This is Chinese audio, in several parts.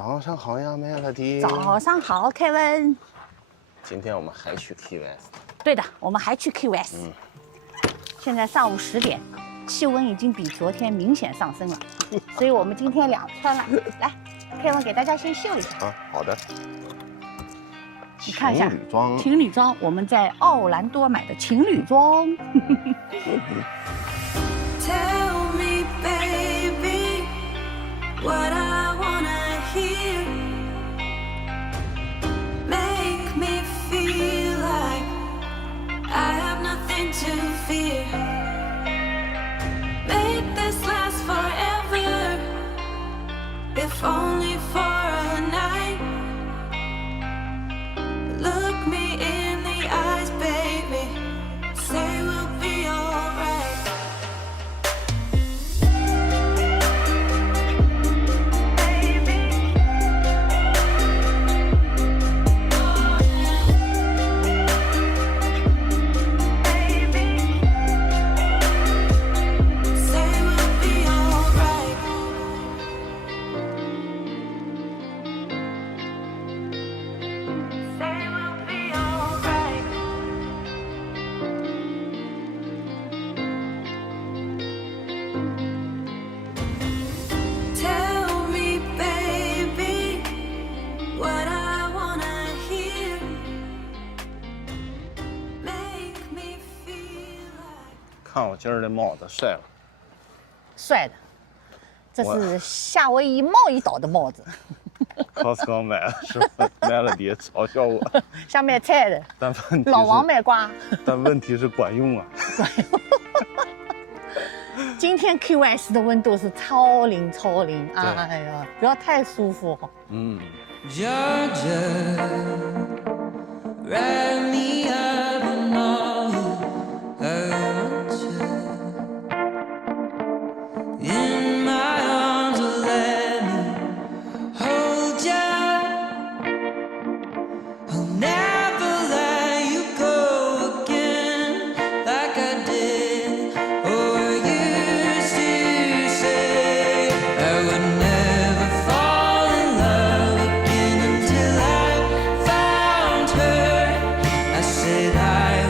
早上好呀，Melody。早上好，Kevin。今天我们还去 Key West。对的，我们还去 Key West。现在上午10点，气温已经比昨天明显上升了，所以我们今天2穿了。来，Kevin给大家先秀一下。啊，好的。你看一下情侣装，情侣装，我们在奥兰多买的情侣装。Tell me, baby, what I wanna hear. Make me feel like I have nothing to fear. Make this last forever, if only for a night. Look me in the eyes, baby. Say we'll be alright. Tell me, baby, what I wanna hear. Make me feel like. 看我今儿这帽子帅了。帅的，这是夏威夷贸易岛的帽子， Costco 买的是 Melody 嘲笑我，像卖菜的，但问题老王是，卖瓜。但问题是管用啊。今天 Key West 的温度是超零，哎呀，不要太舒服。Georgia, wrap me up in all I want you. In my arms, let me hold you. I'll never let you go again like I did or used to say. I would never fall in love again until I found her. I said I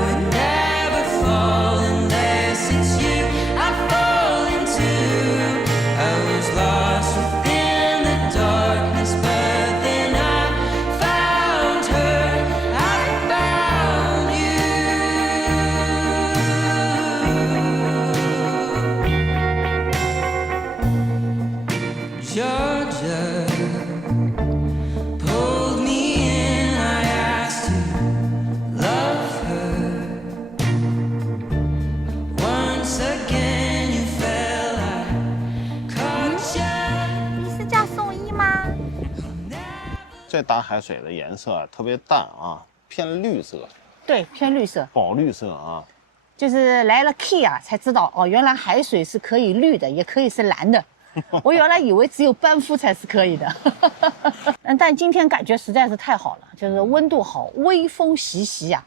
would never fall unless it's you I fall into. I was lost within the darkness, but then I found her. I found you. Georgia pulled me in. I asked to love her. Once again you fell. I caught you. 你是叫宋一吗？这大海水的颜色特别淡啊，偏绿色，对，偏绿色。宝绿色啊。就是来了 Key 啊，才知道哦，原来海水是可以绿的，也可以是蓝的。我原来以为只有班夫才是可以的。但今天感觉实在是太好了，就是温度好，微风习习呀，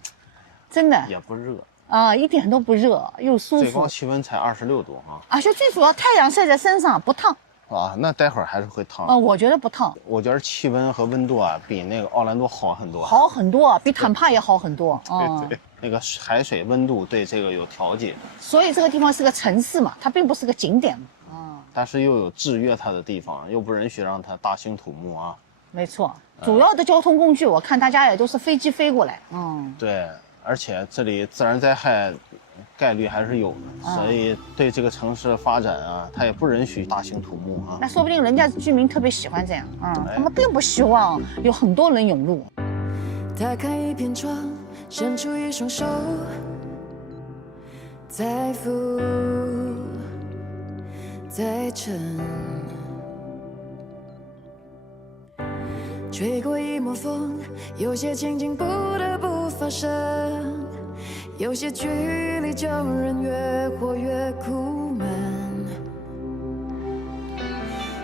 真的也不热，啊，一点都不热，又舒最高服。气温才26度啊。而且最主要太阳晒在身上不烫，啊，那待会儿还是会烫。我觉得不烫，我觉得气温和温度啊，比那个奥兰多好很多。好很多，比坦帕也好很多。对对，那个海水温度对这个有调节，所以这个地方是个城市嘛，它并不是个景点嘛。但是又有制约它的地方，又不允许让它大兴土木啊。没错，主要的交通工具我看大家也都是飞机飞过来。对，而且这里自然灾害概率还是有的，所以对这个城市发展啊，它也不允许大兴土木啊。那说不定人家居民特别喜欢这样，他们并不希望有很多人涌入。打开一片窗，伸出一双手，再浮再沉，吹过一抹风，有些情景不得不发生，有些距离叫人越活越苦闷。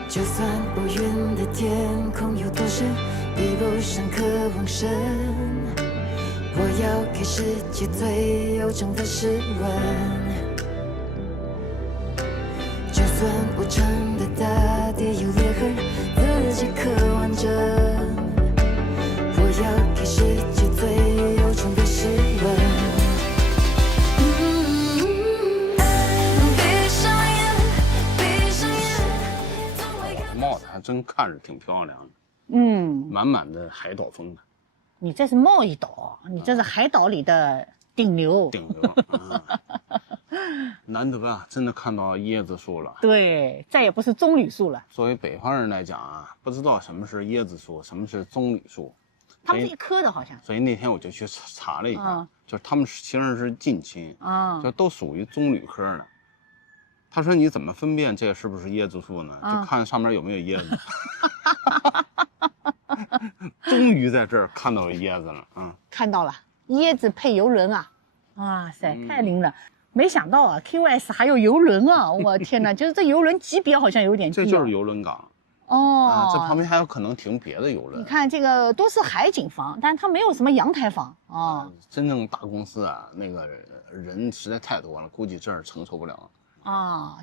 就算乌云的天空有多深，比不上渴望深。我要给世界最悠长的诗文。就算无常的大地有裂痕，自己渴望完整。我要给世界最悠长的诗文。闭上眼，闭上眼，总会看。帽子还真看着挺漂亮的，嗯，满满的海岛风的你这是贸易岛，你这是海岛里的顶流。顶流啊！难得啊，真的看到椰子树了。对，再也不是棕榈树了。作为北方人来讲啊，不知道什么是椰子树，什么是棕榈树，他们是一棵的，好像。所以那天我就去查了一下，啊就是他们其实是近亲，啊就都属于棕榈科的。他说你怎么分辨这个是不是椰子树呢？啊就看上面有没有椰子。终于在这儿看到椰子了，看到了，椰子配游轮啊！哇塞，太灵了！没想到啊 ，KYS 还有游轮啊！我天哪，就是这游轮级别好像有点低、这就是游轮港哦。这旁边还有可能停别的游轮。你看这个都是海景房，但它没有什么阳台房啊。真正大公司啊，那个人实在太多了，估计这儿承受不了。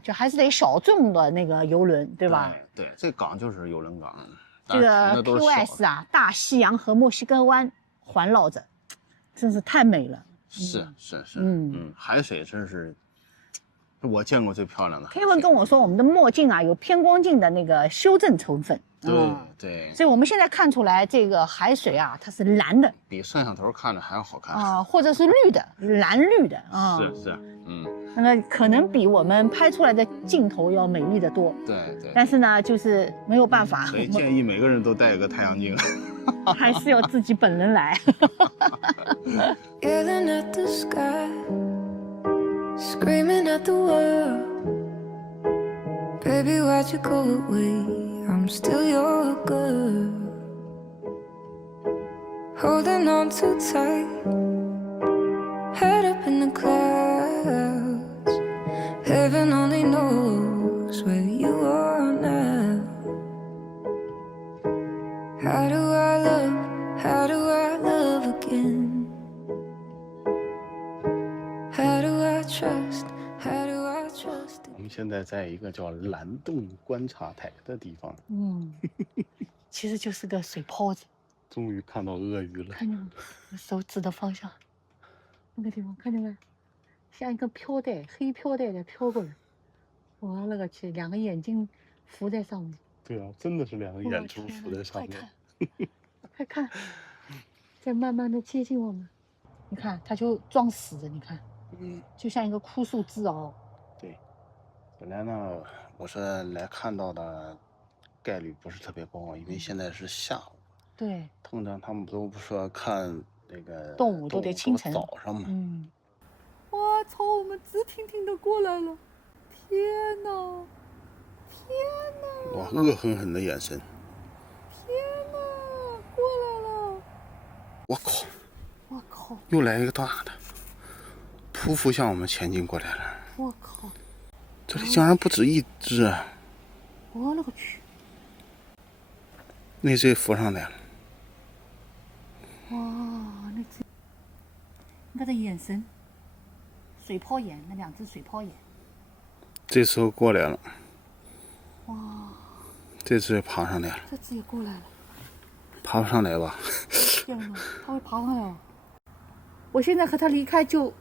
就还是得小众的那个游轮，对吧？对，这港就是游轮港。这个 KYS 啊，大西洋和墨西哥湾环绕着，真是太美了。是，海水真是我见过最漂亮的。Kevin 跟我说，我们的墨镜啊有偏光镜的那个修正成分。对，所以我们现在看出来这个海水啊，它是蓝的，比摄像头看着还要好看或者是绿的，蓝绿的是，那个可能比我们拍出来的镜头要美丽的多。对。但是呢，就是没有办法，所以建议每个人都带一个太阳镜。还是要自己本人来。Yelling at the sky, screaming at the world. Baby, why'd you go away? I'm still your girl. Holding on too tight, head up in the clouds. Heaven only knows where you are now. How do I love again? How do I trust? 我们现在在一个叫蓝洞观察台的地方，其实就是个水泡子。终于看到鳄鱼了。看见没？我手指的方向，那个地方看见没？像一个飘带，黑飘带在飘过来。我勒个去，两个眼睛浮在上面。对啊，真的是两个眼珠浮在上面。快看，在慢慢的接近我们。你看，它就装死的，你看，就像一个枯树枝哦。对，本来呢，我说来看到的概率不是特别高，因为现在是下午。对。通常他们都不说看那个动物都得清晨早上嘛。哇操，我们直挺挺的过来了！天哪！哇，恶狠狠的眼神！天哪，过来了！我靠！又来一个大的，匍匐向我们前进过来了。我靠！这里竟然不止一只啊！我勒个去！那只也浮上来了。哇，那只，你看这眼神，水泡眼，那两只水泡眼。这时候过来了。哇！这只也爬上来了。这只也过来了。爬不上来吧？天哪，它会爬上来哦！我现在和它离开就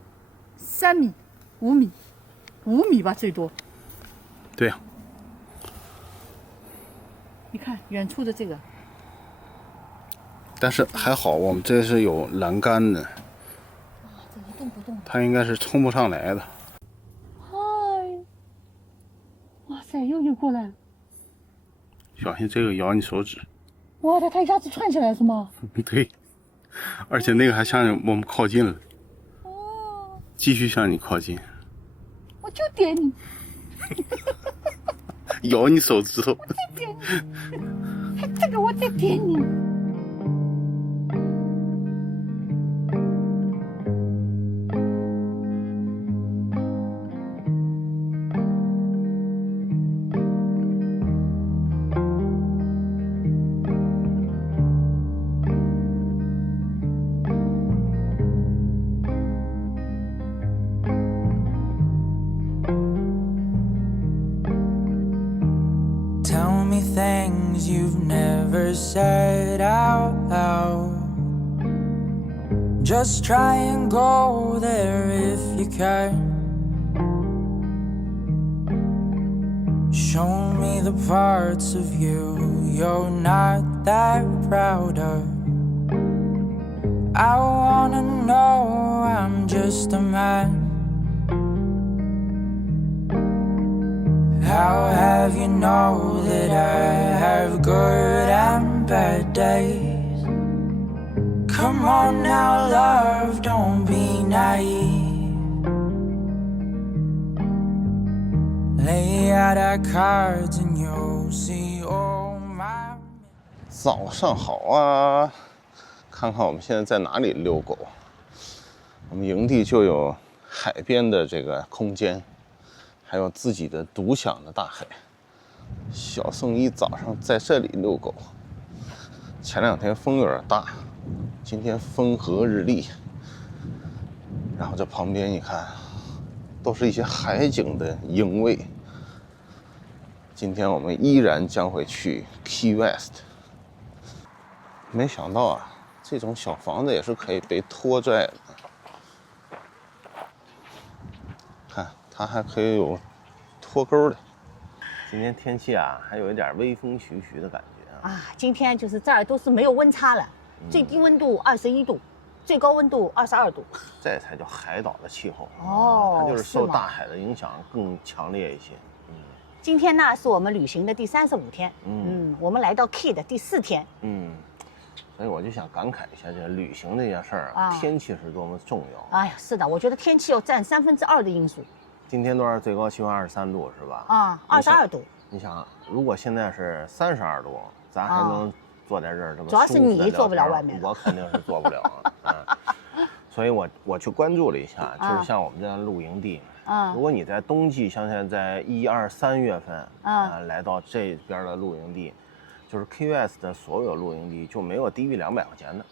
3米、5米、5米吧，最多。对呀。你看远处的这个。但是还好，我们这是有栏杆的。这一动不动。它应该是冲不上来的。嗨！哇塞，又过来了。小心这个咬你手指。哇，它一下子窜起来是吗？对，而且那个还向我们靠近了。继续向你靠近。我就点你。咬你手指头。我再点你。还这个我再点你。Tell me things you've never said out loud. Just try and go there if you can. Show me the parts of you you're not that proud of. I wanna know I'm just a man. How have you know that I have good and bad days? Come on now, love, don't be naive. Lay out our cards and you'll see all my. 早上好啊！看看我们现在在哪里遛狗。我们营地就有海边的这个空间，还有自己的独享的大海。小宋一早上在这里遛狗，前2天风有点大，今天风和日丽。然后这旁边你看，都是一些海景的营位。今天我们依然将会去 Key West。没想到啊，这种小房子也是可以被拖拽的。看，它还可以有脱钩的。今天天气啊，还有一点微风徐徐的感觉啊。今天就是这儿都是没有温差了，最低温度21度，最高温度22度。这才叫海岛的气候哦，它就是受大海的影响更强烈一些。今天呢是我们旅行的第35天，我们来到 Key 的第4天，所以我就想感慨一下这旅行这件事儿啊，天气是多么重要。哎呀，是的，我觉得天气要占2/3的因素。今天多少？最高气温23度是吧？啊，22度。你想，如果现在是32度，咱还能坐在这儿这么舒服的聊天？主要是你坐不了外面，我肯定是坐不了。所以我去关注了一下，就是像我们这样露营地，如果你在冬季，像现在1、2、3月份，来到这边的露营地，就是 Key West 的所有露营地就没有低于200块钱的。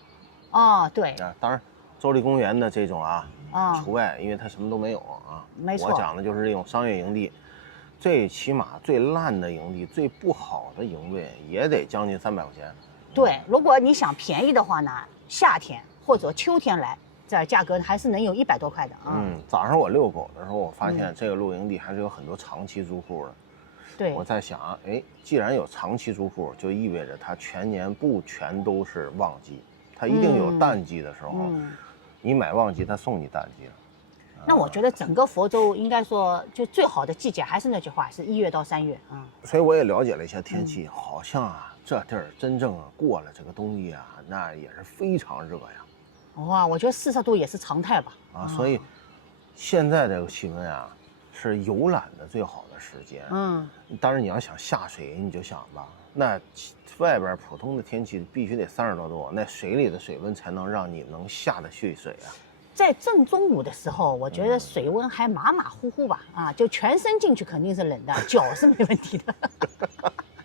哦，对。啊，当然，州立公园的这种除外，因为它什么都没有啊。没错。我讲的就是这种商业营地，最起码最烂的营地、最不好的营位也得将近300块钱。对，如果你想便宜的话呢，夏天或者秋天来。这价格还是能有100多块的啊。早上我遛狗的时候，我发现这个露营地还是有很多长期住户的。对，我在想，既然有长期住户，就意味着它全年不全都是旺季，它一定有淡季的时候。你买旺季，它送你淡季了。那我觉得整个佛州应该说，就最好的季节还是那句话，是1月到3月啊。所以我也了解了一下天气，好像这地儿真正过了这个冬季那也是非常热呀。哇，我觉得40度也是常态吧。所以现在这个气温是游览的最好的时间。当然你要想下水，你就想吧，那外边普通的天气必须得30多度，那水里的水温才能让你能下得去水啊。在正中午的时候，我觉得水温还马马虎虎吧，就全身进去肯定是冷的，脚是没问题的。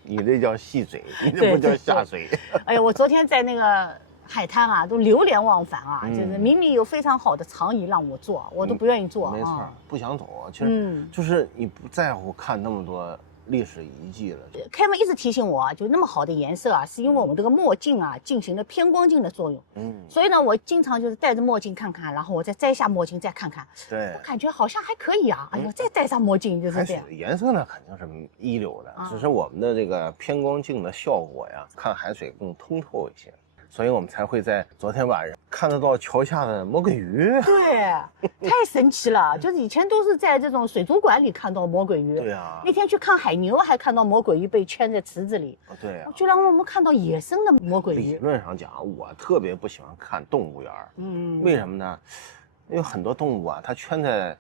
你这叫戏水，你这不叫下水。哎呀，我昨天在那个海滩都流连忘返就是明明有非常好的长椅让我坐，我都不愿意坐。没错，不想走。其实就是你不在乎看那么多历史遗迹了。Kevin 一直提醒我就那么好的颜色是因为我们这个墨镜进行了偏光镜的作用。所以呢，我经常就是戴着墨镜看看，然后我再摘下墨镜再看看。对，我感觉好像还可以哎呦，再戴上墨镜就是这样。颜色呢肯定是一流的，只是我们的这个偏光镜的效果看海水更通透一些。所以我们才会在昨天晚上看得到桥下的魔鬼鱼。对，太神奇了！就是以前都是在这种水族馆里看到魔鬼鱼。对啊。那天去看海牛，还看到魔鬼鱼被圈在池子里。对啊。居然我们看到野生的魔鬼鱼。理论上讲，我特别不喜欢看动物园。为什么呢？因为很多动物它圈在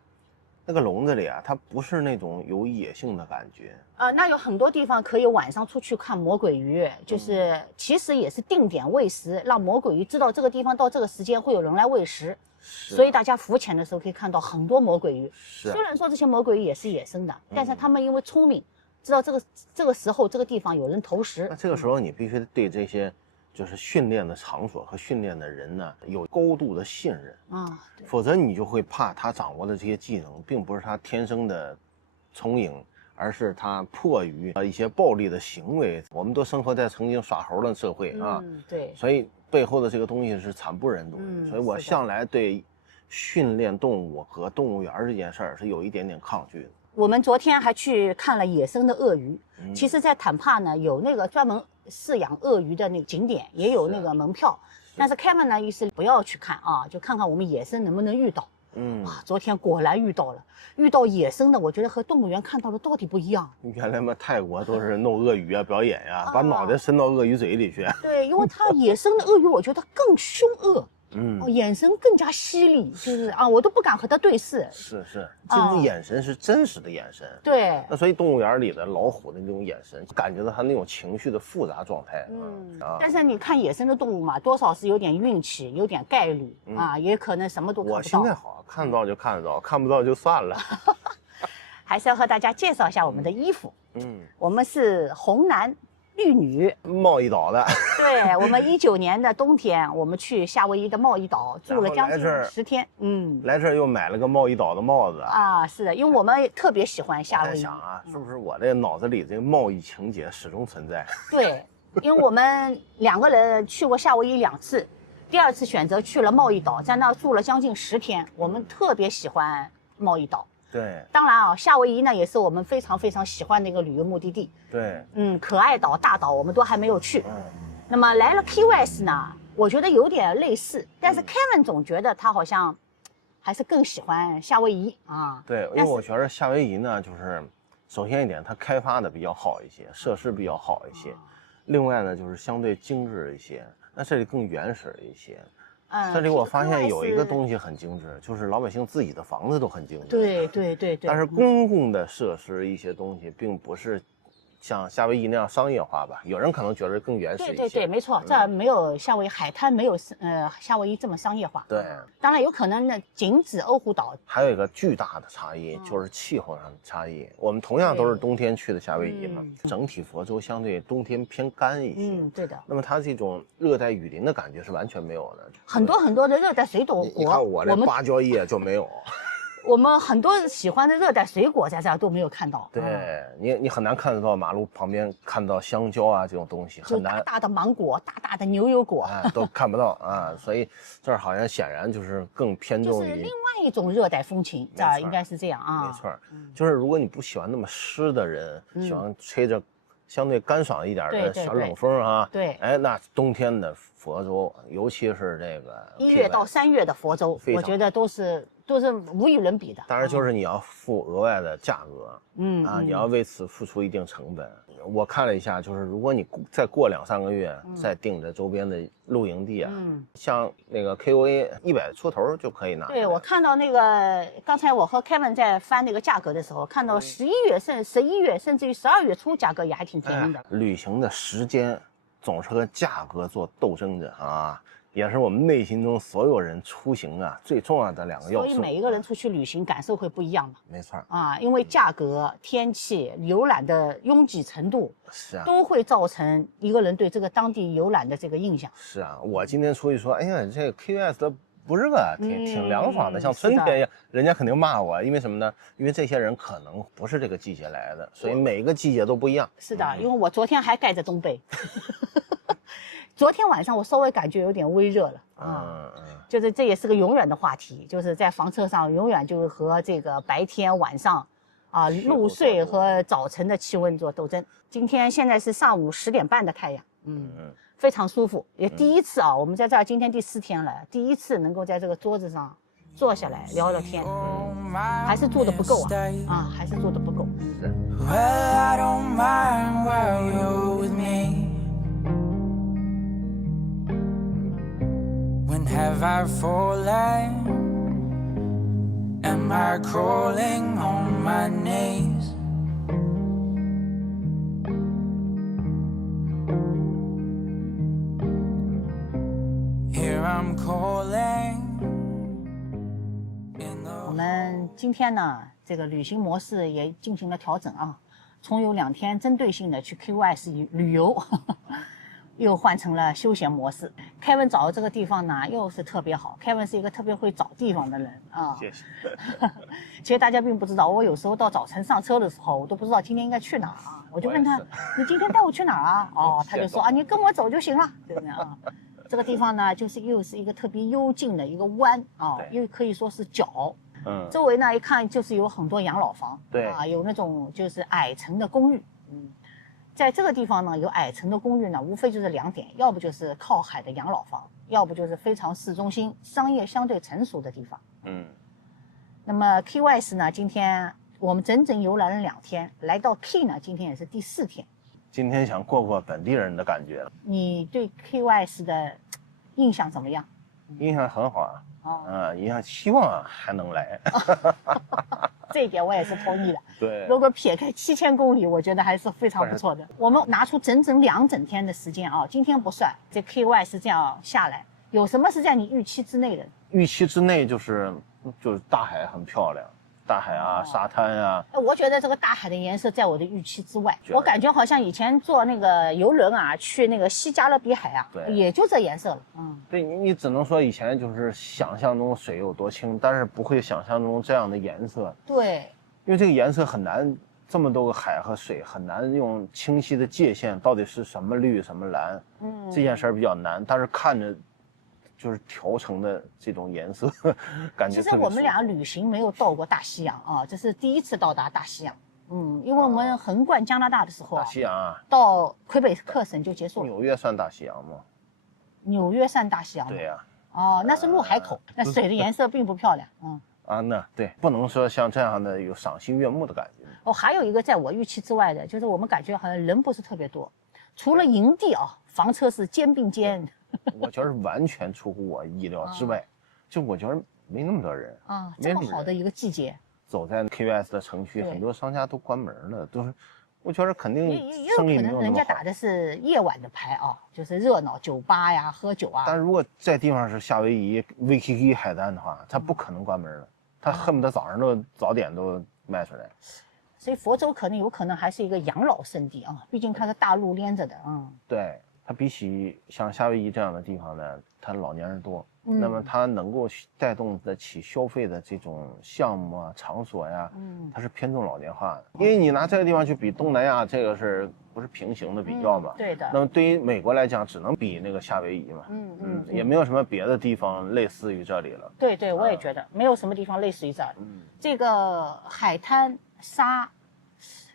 那个笼子里它不是那种有野性的感觉。那有很多地方可以晚上出去看魔鬼鱼，就是其实也是定点喂食，让魔鬼鱼知道这个地方到这个时间会有人来喂食，所以大家浮潜的时候可以看到很多魔鬼鱼。虽然说这些魔鬼鱼也是野生的，但是他们因为聪明，知道这个时候这个地方有人投食。那这个时候你必须对这些就是训练的场所和训练的人呢有高度的信任否则你就会怕他掌握的这些技能并不是他天生的聪颖。而是它迫于一些暴力的行为。我们都生活在曾经耍猴的社会啊，对，所以背后的这个东西是惨不忍睹的。所以我向来对训练动物和动物园这件事儿是有一点点抗拒的。我们昨天还去看了野生的鳄鱼。其实，在坦帕呢，有那个专门饲养鳄鱼的那个景点，也有那个门票。但是 Kevin 呢，意思不要去看啊，就看看我们野生能不能遇到。昨天果然遇到了，遇到野生的，我觉得和动物园看到的到底不一样。原来嘛，泰国都是弄鳄鱼啊，表演呀，把脑袋伸到鳄鱼嘴里去。对，因为它野生的鳄鱼，我觉得更凶恶。眼神更加犀利，就是啊，我都不敢和它对视。是，这种眼神是真实的眼神。对，那所以动物园里的老虎的那种眼神，感觉到它那种情绪的复杂状态。但是你看野生的动物嘛，多少是有点运气，有点概率啊，也可能什么都看不到。我现在好，看得到就看得到，看不到就算了。还是要和大家介绍一下我们的衣服。我们是红男绿女，贸易岛的。对，我们19年的冬天，我们去夏威夷的贸易岛住了将近10天。来这儿又买了个贸易岛的帽子啊，是的，因为我们特别喜欢夏威夷。我在想啊，是不是我这脑子里这个贸易情节始终存在？对，因为我们2个人去过夏威夷2次，第2次选择去了贸易岛，在那儿住了将近10天。我们特别喜欢贸易岛。对，当然啊，夏威夷呢也是我们非常非常喜欢的一个旅游目的地。对，可爱岛、大岛我们都还没有去。那么来了 Key West 呢，我觉得有点类似，但是 Kevin 总觉得他好像还是更喜欢夏威夷啊。对，因为我觉得夏威夷呢，就是首先一点，它开发的比较好一些，设施比较好一些。另外呢，就是相对精致一些，那这里更原始一些。这里我发现有一个东西很精致，就是老百姓自己的房子都很精致。对。但是公共的设施一些东西并不是像夏威夷那样商业化吧？有人可能觉得更原始一些。对，没错，这没有夏威夷海滩没有夏威夷这么商业化。对，当然有可能呢，仅止欧胡岛。还有一个巨大的差异就是气候上的差异。我们同样都是冬天去的夏威夷嘛，整体佛州相对冬天偏干一些。对的。那么它这种热带雨林的感觉是完全没有的。很多的热带水果，你看我这芭蕉叶就没有。我们很多喜欢的热带水果在这儿都没有看到。对，你很难看得到马路旁边看到香蕉啊这种东西，很难。大的芒果，大的牛油果都看不到啊，所以这儿好像显然就是更偏重于就是另外一种热带风情，这儿应该是这样啊。没错，就是如果你不喜欢那么湿的人，喜欢吹着相对干爽一点的小冷风啊，对，哎，那冬天的佛州，尤其是这个1月到3月的佛州，我觉得都是无与伦比的。当然，就是你要付额外的价格，你要为此付出一定成本。我看了一下，就是如果你再过2、3个月再订这周边的露营地啊，像那个 KOA 100出头就可以拿。对，我看到那个刚才我和 Kevin 在翻那个价格的时候，看到11月11月甚至于12月初价格也还挺便宜的。旅行的时间总是和价格做斗争着啊。也是我们内心中所有人出行啊最重要的2个要素。所以每一个人出去旅行感受会不一样嘛。没错啊，因为价格、天气、游览的拥挤程度，是啊，都会造成一个人对这个当地游览的这个印象。是啊，我今天出去说，哎呀，这个 KUS 的不热，挺凉爽的，像春天一样，人家肯定骂我，因为什么呢？因为这些人可能不是这个季节来的，所以每一个季节都不一样。是的，因为我昨天还盖着冬被。昨天晚上我稍微感觉有点微热了啊，就是这也是个永远的话题，就是在房车上永远就是和这个白天晚上啊入睡和早晨的气温做斗争。今天现在是上午10点半的太阳，非常舒服，也第一次啊，我们在这儿今天第4天了，第一次能够在这个桌子上坐下来聊聊天，还是做的不够啊，还是做的不够。Well, I don't mind while you're with me. When have I fallen? Am I crawling on my knees? Here I'm calling. 我们今天呢，这个旅行模式也进行了调整啊，从有2天针对性的去 KUS 旅游，又换成了休闲模式。Kevin 找的这个地方呢，又是特别好。Kevin 是一个特别会找地方的人啊。谢谢。其实大家并不知道，我有时候到早晨上车的时候，我都不知道今天应该去哪儿啊。我就问他我也：“你今天带我去哪儿啊？”哦，他就说：“啊，你跟我走就行了，对不对啊？”这个地方呢，就是又是一个特别幽静的一个湾啊，对又可以说是角。嗯，周围呢一看就是有很多养老房，对啊，有那种就是矮层的公寓。在这个地方呢，有矮层的公寓呢，无非就是2点，要不就是靠海的养老房，要不就是非常市中心、商业相对成熟的地方。那么 Key West 呢，今天我们整整游览了2天，来到 Key 呢，今天也是第4天。今天想过过本地人的感觉了，你对 Key West 的印象怎么样？印象很好啊，印象希望还能来。这一点我也是同意的。对，如果撇开7000公里，我觉得还是非常不错的。我们拿出整整2整天的时间啊，今天不算，这 Key West 这样下来，有什么是在你预期之内的？预期之内就是大海很漂亮，大海啊，沙滩啊。我觉得这个大海的颜色在我的预期之外，我感觉好像以前坐那个游轮啊，去那个西加勒比海啊，也就这颜色了。对，你只能说以前就是想象中水有多清，但是不会想象中这样的颜色。对，因为这个颜色很难，这么多个海和水很难用清晰的界限，到底是什么绿什么蓝，这件事儿比较难。但是看着就是调成的这种颜色，感觉特别舒服。其实我们俩旅行没有到过大西洋啊，这是第一次到达大西洋。因为我们横贯加拿大的时候大西洋啊，到魁北克省就结束了。纽约算大西洋吗？纽约算大西洋吗？对呀。哦，那是入海口，那水的颜色并不漂亮。那对，不能说像这样的有赏心悦目的感觉。还有一个在我预期之外的，就是我们感觉好像人不是特别多，除了营地啊，房车是肩并肩。我觉得完全出乎我意料之外，就我觉得没那么多人啊，这么好的一个季节。走在 KWS 的城区，很多商家都关门了，都是，我觉得肯定生意没有那么好。也有可能人家打的是夜晚的牌啊，就是热闹酒吧呀、喝酒啊。但如果这地方是夏威夷 Waikiki 海滩的话，它不可能关门了，它恨不得早点都卖出来。所以佛州有可能还是一个养老圣地啊，毕竟它是大陆连着的。对，它比起像夏威夷这样的地方呢，它老年人多。那么它能够带动得起消费的这种项目啊、场所呀，它是偏重老年化的。因为你拿这个地方去比东南亚，这个不是平行的比较嘛？对的。那么对于美国来讲，只能比那个夏威夷嘛。也没有什么别的地方类似于这里了。对，我也觉得没有什么地方类似于这里。这个海滩沙，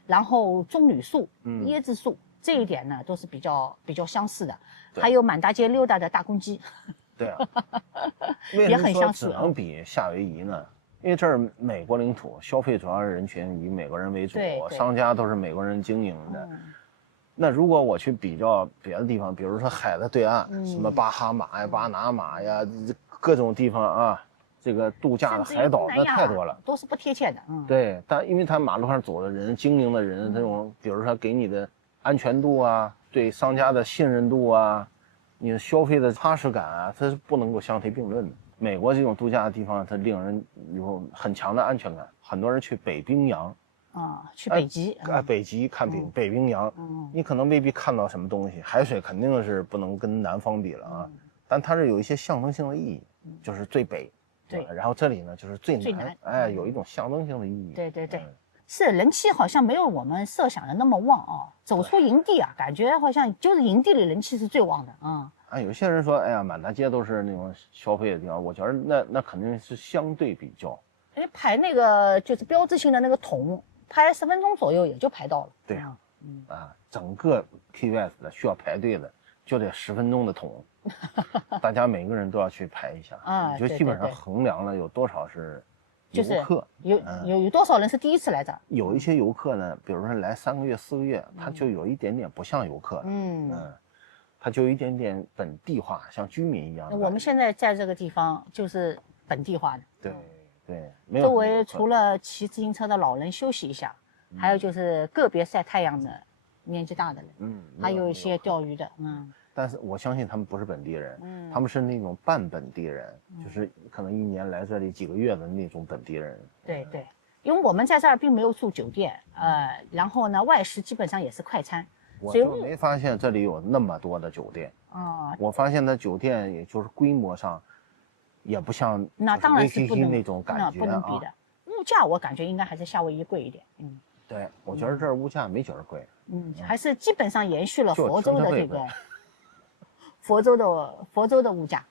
然后棕榈树、椰子树，这一点呢都是比较相似的。还有满大街溜达的大公鸡。对啊，也很相似。只能比夏威夷呢，因为这是美国领土，消费主要人群以美国人为主，商家都是美国人经营的。那如果我去比较别的地方，比如说海的对岸，什么巴哈马呀、巴拿马呀，各种地方啊，这个度假的海岛那太多了，都是不贴切的。对，但因为他马路上走的人、经营的人，这种比如说给你的安全度啊，对商家的信任度啊。你的消费的踏实感啊，它是不能够相提并论的。美国这种度假的地方，它令人有很强的安全感。很多人去北冰洋，去北极，北极看北冰洋，你可能未必看到什么东西，海水肯定是不能跟南方比了啊。但它是有一些象征性的意义，就是最北，对，然后这里呢就是最南，有一种象征性的意义。对。是人气好像没有我们设想的那么旺啊！走出营地啊，感觉好像就是营地里人气是最旺的。有些人说，哎呀，满大街都是那种消费的地方，我觉得那肯定是相对比较。排那个就是标志性的那个桶，排10分钟左右也就排到了。对整个 Key West 的需要排队的就得10分钟的桶，大家每个人都要去排一下。你就基本上衡量了有多少是。游客有多少人是第一次来这儿？有一些游客呢，比如说来3个月、4个月，他就有一点点不像游客，他就有一点点本地化，像居民一样。我们现在在这个地方就是本地化的。对，周围除了骑自行车的老人休息一下，还有就是个别晒太阳的年纪大的人，还有一些钓鱼的，但是我相信他们不是本地人，他们是那种半本地人，就是可能1年来这里几个月的那种本地人。对，因为我们在这儿并没有住酒店，然后呢，外食基本上也是快餐，我就没发现这里有那么多的酒店。啊，我发现它酒店也就是规模上，也不像那当然是不 VKK 能那种感觉不能比的。物价我感觉应该还是夏威夷贵一点。对，我觉得这儿物价没觉得贵。还是基本上延续了就佛州的这个停车费佛州的物价。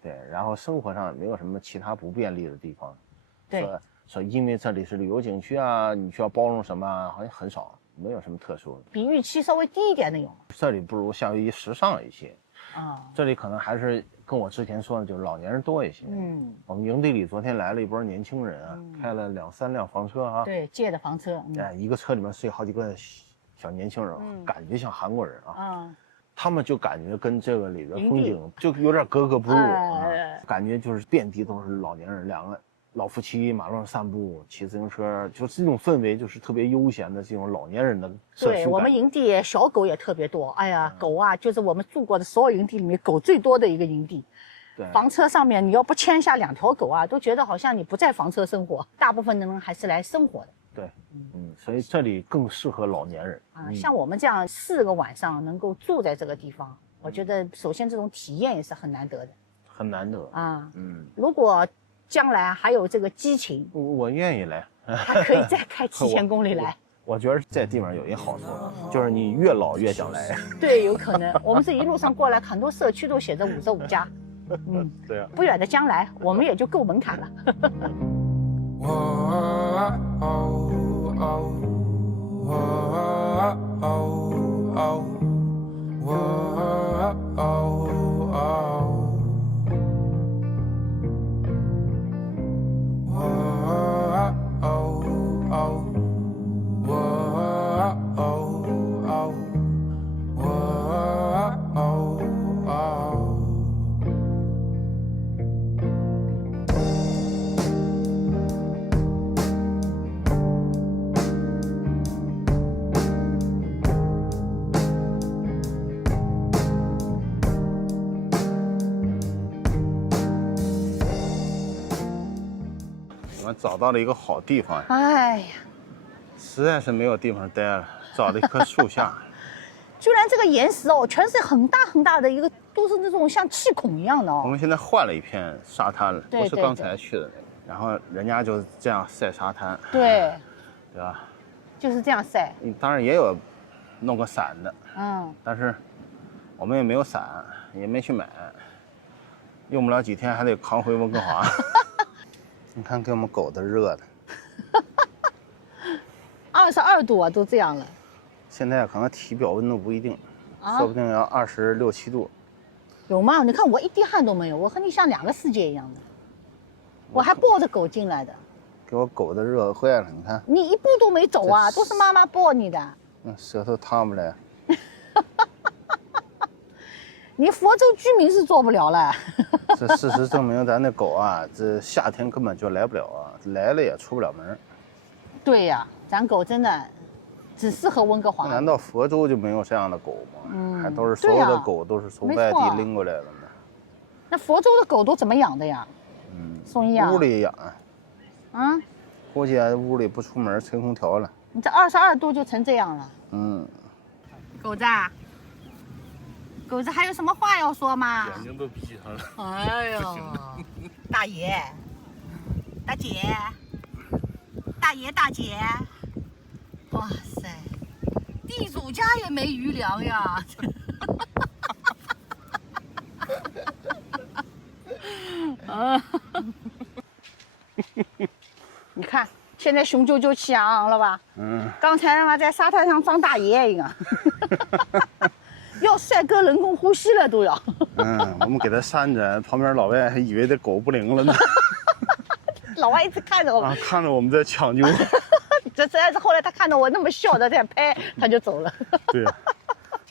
对，然后生活上没有什么其他不便利的地方。对，说因为这里是旅游景区啊，你需要包容什么啊，好像很少，没有什么特殊的。比预期稍微低一点的有吗？这里不如夏威夷时尚一些。啊，这里可能还是跟我之前说的，就是老年人多一些。我们营地里昨天来了一波年轻人啊，开了2、3辆房车啊。对，借的房车。哎，一个车里面睡好几个小年轻人，感觉像韩国人啊。他们就感觉跟这个里的风景就有点格格不入啊，感觉就是遍地都是老年人，两个老夫妻马路上散步、骑自行车，就是这种氛围，就是特别悠闲的这种老年人的社区感。对，我们营地小狗也特别多，哎呀，狗啊，就是我们住过的所有营地里面狗最多的一个营地。对，房车上面你要不牵下2条狗啊，都觉得好像你不在房车生活。大部分的人还是来生活的。对，所以这里更适合老年人啊。像我们这样4个晚上能够住在这个地方，我觉得首先这种体验也是很难得的，很难得啊。如果将来还有这个激情，我愿意来，还可以再开7000公里来。我觉得这地方有一好处，就是你越老越想来。对，有可能。我们是一路上过来，很多社区都写着55加。对啊。不远的将来，我们也就够门槛了。我们找到了一个好地方呀！哎呀，实在是没有地方待了，找了一棵树下。居然这个岩石哦，全是很大很大的一个，都是那种像气孔一样的哦。我们现在换了一片沙滩了，对不是刚才去的那个。然后人家就这样晒沙滩，对，对吧？就是这样晒。当然也有弄个伞的，但是我们也没有伞，也没去买，用不了几天还得扛回温哥华。你看，给我们狗的热的，22度啊，都这样了。现在可能体表温度不一定，说不定要26、7度。有吗？你看我一滴汗都没有，我和你像2个世界一样的。我还抱着狗进来的。给我狗的热坏了，你看。你一步都没走啊，都是妈妈抱你的。舌头烫不来。你佛州居民是做不了了。这事实证明，咱那狗啊，这夏天根本就来不了啊，来了也出不了门。对呀，咱狗真的只适合温哥华。难道佛州就没有这样的狗吗？还都是所有的狗都是从外地拎过来的呢？那佛州的狗都怎么养的呀？宋一啊，屋里养。估计屋里不出门，吹空调了。你这22度就成这样了。狗子。狗子还有什么话要说吗？眼睛都闭上了。哎呦，大爷，大姐，大爷大姐，哇塞，地主家也没余粮呀！你看，现在雄赳赳气昂昂了吧？刚才他妈在沙滩上当大爷一样。要帅哥人工呼吸了都要。我们给他扇着，旁边老外还以为这狗不灵了呢。老外一直看着我们，看着我们在抢救。这实在是后来他看到我那么笑的在拍，他就走了。对，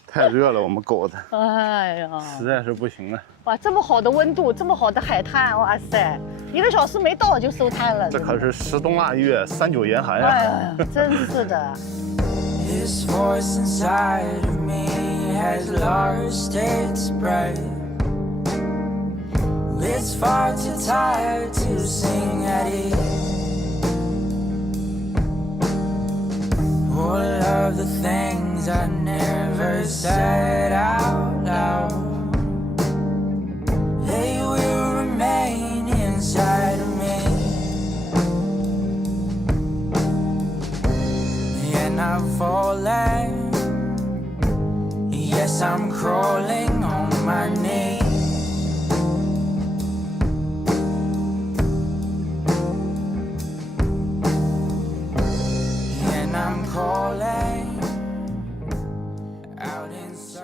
太热了，我们狗的。哎呀，实在是不行了。哇，这么好的温度，这么好的海滩，哇塞，1个小时没到就收摊了。这可是10冬腊月，3九严寒呀！哎呀，真是的。This voice inside of me has lost its breath. It's far too tired to sing at ease. All of the things I never said out loud. out. They will remain inside of me. And I'm falling. Yes, I'm crawling on my knees. And I'm calling out in search.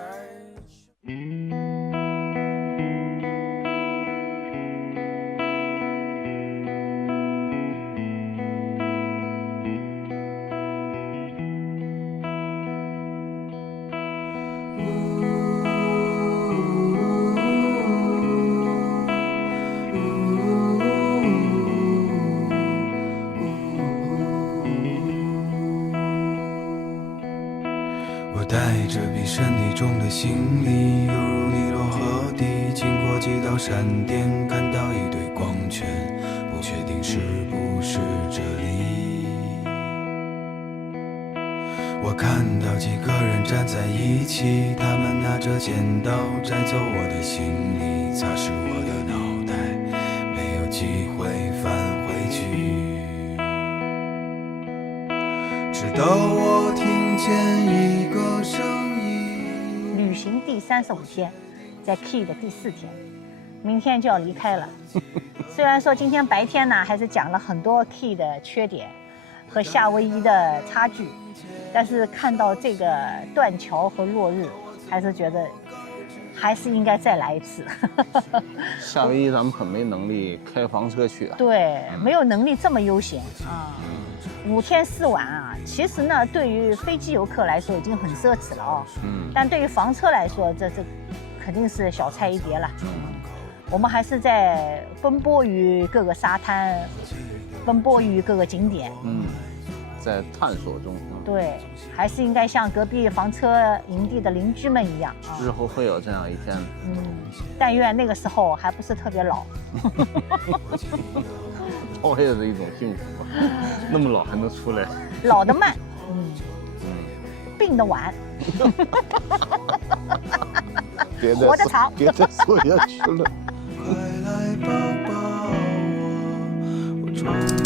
我带着比身体重的行李，犹如尼罗河底，经过几道闪电，看到一堆光圈，不确定是不是这里。我看到几个人站在一起，他们拿着剪刀摘走我的行李，擦拭我的脑袋，没有机会返回去。直到我听见一个声音。旅行第35天，在 Key 的第4天，明天就要离开了。虽然说今天白天呢，还是讲了很多 Key 的缺点和夏威夷的差距，但是看到这个断桥和落日，还是觉得还是应该再来一次。夏威夷咱们可没能力开房车去啊。对，没有能力这么悠闲啊。5天4晚啊，其实呢，对于飞机游客来说已经很奢侈了哦。但对于房车来说，这肯定是小菜一碟了。我们还是在奔波于各个沙滩，奔波于各个景点。在探索中。对，还是应该像隔壁房车营地的邻居们一样啊。日后会有这样一天。但愿那个时候还不是特别老。老也是一种幸福吧，那么老还能出来。老得慢，病得晚。活得长。别再说下去了。快来抱抱我，我终于